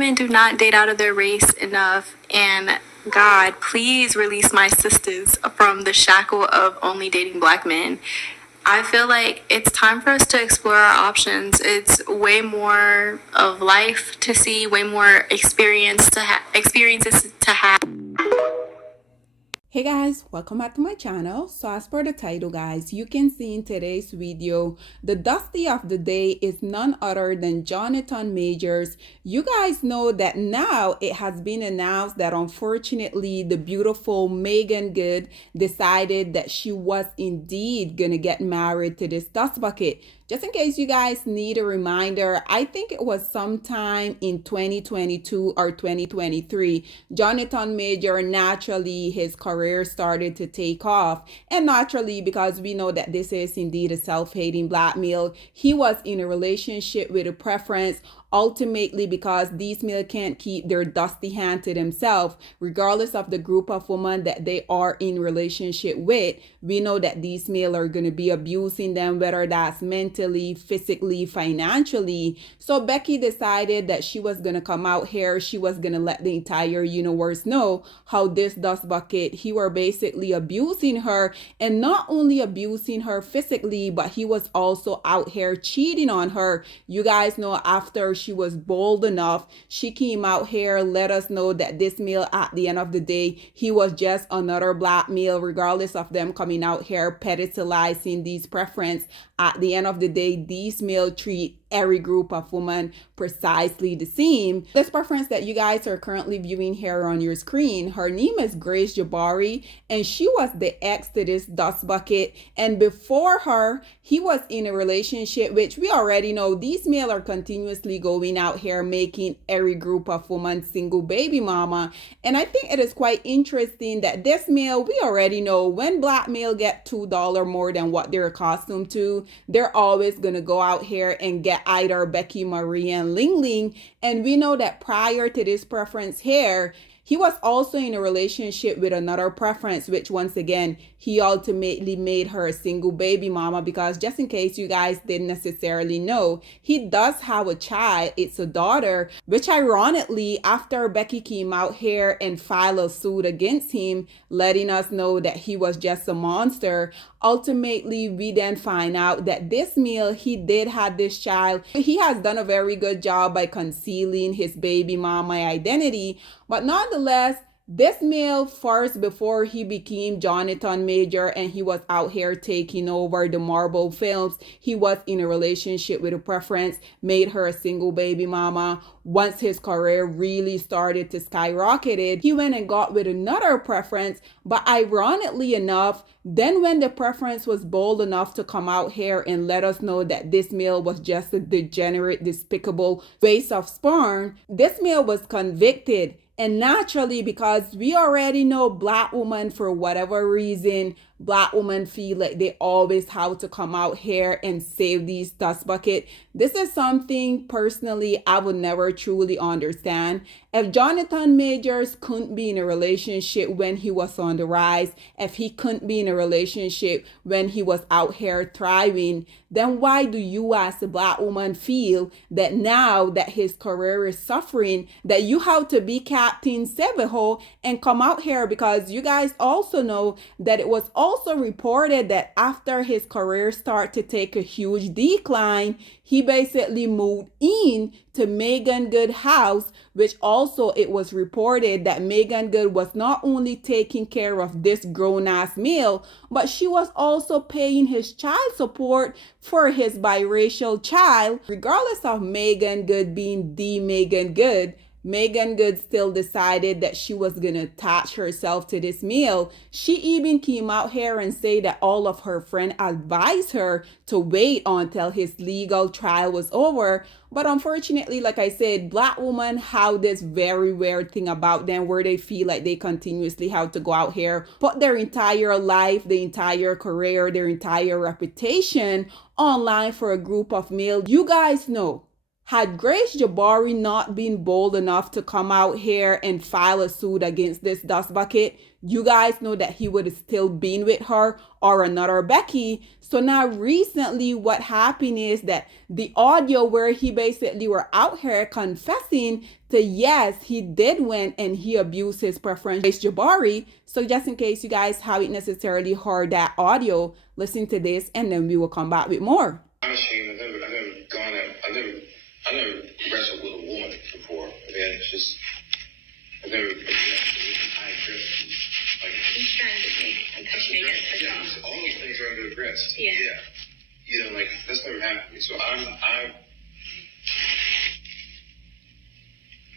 women do not date out of their race enough, and God, please release my sisters from the shackle of only dating black men. I feel like it's time for us to explore our options. It's way more of life to see, way more experiences to have. Hey guys, welcome back to my channel. So as per the title guys, you can see in today's video, the Dusty of the day is none other than Jonathan Majors. You guys know that now it has been announced that unfortunately the beautiful Meagan Good decided that she was indeed gonna get married to this dust bucket. Just in case you guys need a reminder, I think it was sometime in 2022 or 2023, Jonathan Major, naturally his career started to take off. And naturally, because we know that this is indeed a self-hating black male, he was in a relationship with a preference. Ultimately, because these male can't keep their dusty hand to themselves, regardless of the group of women that they are in relationship with, we know that these male are going to be abusing them, whether that's mentally, physically, financially. So Becky decided that she was going to come out here. She was going to let the entire universe know how this dust bucket, he were basically abusing her, and not only abusing her physically, but he was also out here cheating on her. You guys know after she was bold enough, she came out here, let us know that this male at the end of the day, he was just another black male, regardless of them coming out here pedestalizing these preference. At the end of the day, these male treat every group of women precisely the same. This preference that you guys are currently viewing here on your screen, her name is Grace Jabari, and she was the ex to this dust bucket. And before her, he was in a relationship, which we already know these male are continuously going out here making every group of women single baby mama. And I think it is quite interesting that this male, we already know when black male get $2 more than what they're accustomed to, they're always gonna go out here and get either Becky, Marie, and Ling Ling. And we know that prior to this preference here, he was also in a relationship with another preference, which once again, he ultimately made her a single baby mama, because just in case you guys didn't necessarily know, he does have a child. It's a daughter, which ironically, after Becky came out here and filed a suit against him, letting us know that he was just a monster, ultimately we then find out that this male, he did have this child. He has done a very good job by concealing his baby mama identity, but nonetheless, this male first, before he became Jonathan Major and he was out here taking over the Marvel films, he was in a relationship with a preference, made her a single baby mama. Once his career really started to skyrocket, he went and got with another preference. But ironically enough, then when the preference was bold enough to come out here and let us know that this male was just a degenerate, despicable waste of sperm, this male was convicted. And naturally, because we already know black women, for whatever reason, black women feel like they always have to come out here and save these dust bucket. This is something personally I would never truly understand. If Jonathan Majors couldn't be in a relationship when he was on the rise, if he couldn't be in a relationship when he was out here thriving, then why do you as a black woman feel that now that his career is suffering, that you have to be Captain Seveho and come out here? Because you guys also know that it was also reported that after his career started to take a huge decline, he basically moved in to Meagan Good house, which also it was reported that Meagan Good was not only taking care of this grown-ass male, but she was also paying his child support for his biracial child. Regardless of Meagan Good being the Meagan Good, Meagan Good still decided that she was going to attach herself to this male. She even came out here and said that all of her friends advised her to wait until his legal trial was over. But unfortunately, like I said, black women have this very weird thing about them where they feel like they continuously have to go out here, put their entire life, their entire career, their entire reputation online for a group of male. You guys know Had Grace Jabari not been bold enough to come out here and file a suit against this dust bucket, you guys know that he would have still been with her or another Becky. So now recently what happened is that the audio where he basically were out here confessing to yes, he did win and he abused his preference, Grace Jabari. So just in case you guys haven't necessarily heard that audio, listen to this and then we will come back with more. I'm ashamed. I never wrestled with a woman before. Man, it's just, I've never, I dress like. You stranded me and pushed me against the car. All those things are under aggressive. Yeah. You know, like, that's never happened to me. So I'm.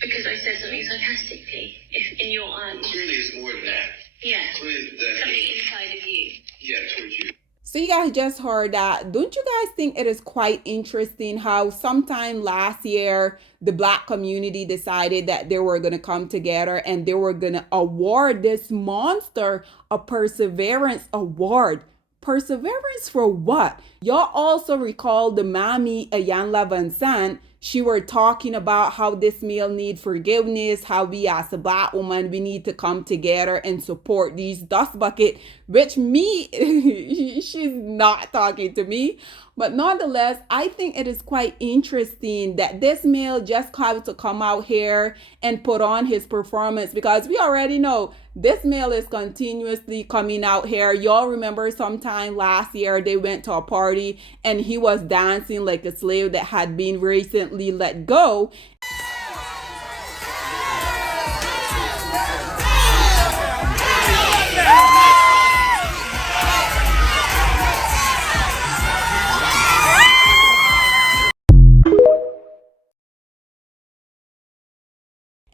Because I said something sarcastically, if in your eyes. Clearly it's more than that. Yeah. Clearly Something inside of you. Yeah, towards you. So you guys just heard that. Don't you guys think it is quite interesting how sometime last year the Black community decided that they were going to come together and they were going to award this monster a perseverance award? Perseverance for what? Y'all also recall the Mami Ayanla Vincent. She were talking about how this male need forgiveness, how we as a Black woman, we need to come together and support these dust bucket, which me, she's not talking to me. But nonetheless, I think it is quite interesting that this male just had to come out here and put on his performance, because we already know this male is continuously coming out here. Y'all remember sometime last year they went to a party and he was dancing like a slave that had been recently let go.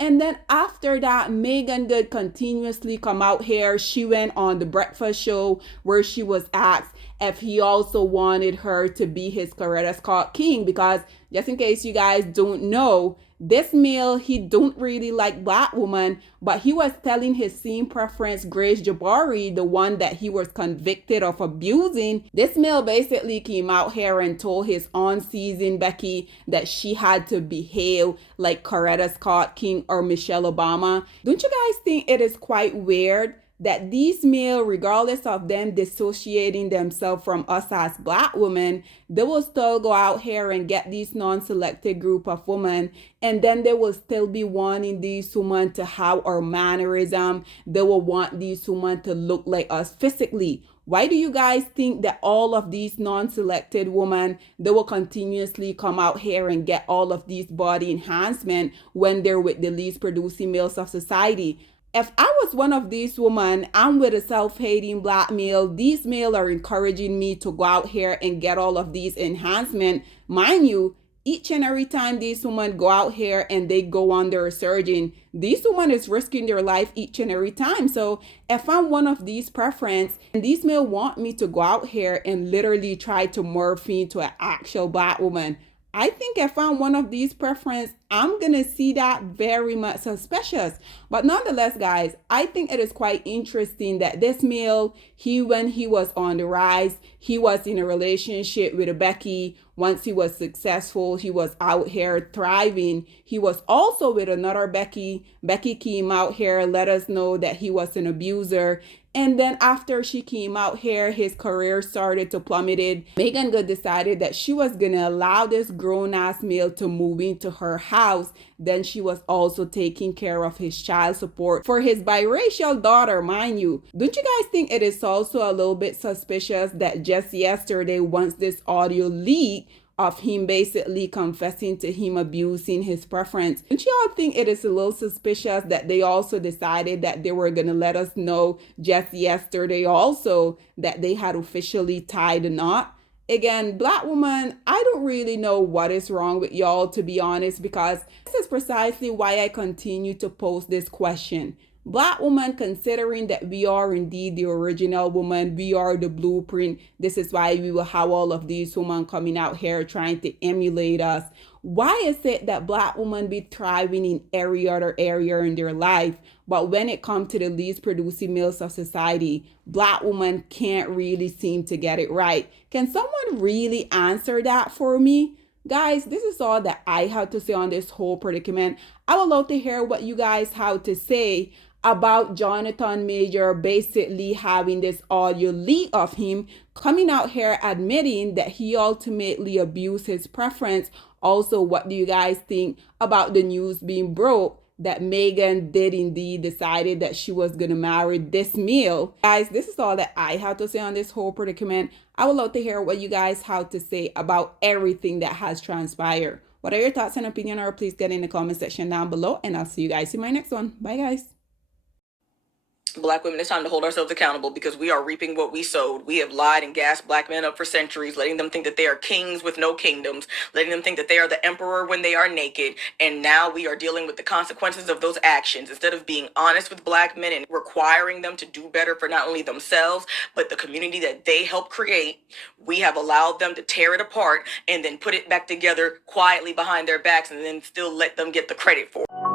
And then after that, Meagan Good continuously come out here. She went on the breakfast show where she was asked if he also wanted her to be his Coretta Scott King, because just in case you guys don't know, this male, he don't really like Black women, but he was telling his same preference, Grace Jabari, the one that he was convicted of abusing. This male basically came out here and told his on-season Becky that she had to behave like Coretta Scott King or Michelle Obama. Don't you guys think it is quite weird that these male, regardless of them dissociating themselves from us as Black women, they will still go out here and get these non-selected group of women, and then they will still be wanting these women to have our mannerism. They will want these women to look like us physically. Why do you guys think that all of these non-selected women, they will continuously come out here and get all of these body enhancement when they're with the least producing males of society? If I was one of these women, I'm with a self-hating Black male, these male are encouraging me to go out here and get all of these enhancement. Mind you, each and every time these women go out here and they go under a surgeon, these women is risking their life each and every time. So if I'm one of these preference and these male want me to go out here and literally try to morph me into an actual Black woman, I think if I'm one of these preference, I'm going to see that very much suspicious. But nonetheless, guys, I think it is quite interesting that this male, when he was on the rise, he was in a relationship with a Becky. Once he was successful, he was out here thriving. He was also with another Becky. Becky came out here, let us know that he was an abuser. And then after she came out here, his career started to plummeted. Meagan Good decided that she was going to allow this grown-ass male to move into her house. Then she was also taking care of his child support for his biracial daughter, mind you. Don't you guys think it is also a little bit suspicious that just yesterday, once this audio leaked, of him basically confessing to him abusing his preference, don't y'all think it is a little suspicious that they also decided that they were going to let us know just yesterday also that they had officially tied a knot? Again, Black woman, I don't really know what is wrong with y'all, to be honest, because this is precisely why I continue to post this question. Black woman, considering that we are indeed the original woman, we are the blueprint. This is why we will have all of these women coming out here trying to emulate us. Why is it that Black women be thriving in every other area in their life, but when it comes to the least producing males of society, Black women can't really seem to get it right? Can someone really answer that for me? Guys, this is all that I have to say on this whole predicament. I would love to hear what you guys have to say about Jonathan Major basically having this audio leak of him coming out here admitting that he ultimately abused his preference. Also, what do you guys think about the news being broke that Meagan did indeed decided that she was going to marry this male? Guys, this is all that I have to say on this whole predicament. I would love to hear what you guys have to say about everything that has transpired. What are your thoughts and opinion, or please get in the comment section down below, and I'll see you guys in my next one. Bye, guys. Black women, it's time to hold ourselves accountable because we are reaping what we sowed. We have lied and gassed black men up for centuries, letting them think that they are kings with no kingdoms, letting them think that they are the emperor when they are naked. And now we are dealing with the consequences of those actions. Instead of being honest with black men and requiring them to do better for not only themselves, but the community that they helped create, we have allowed them to tear it apart and then put it back together quietly behind their backs and then still let them get the credit for it.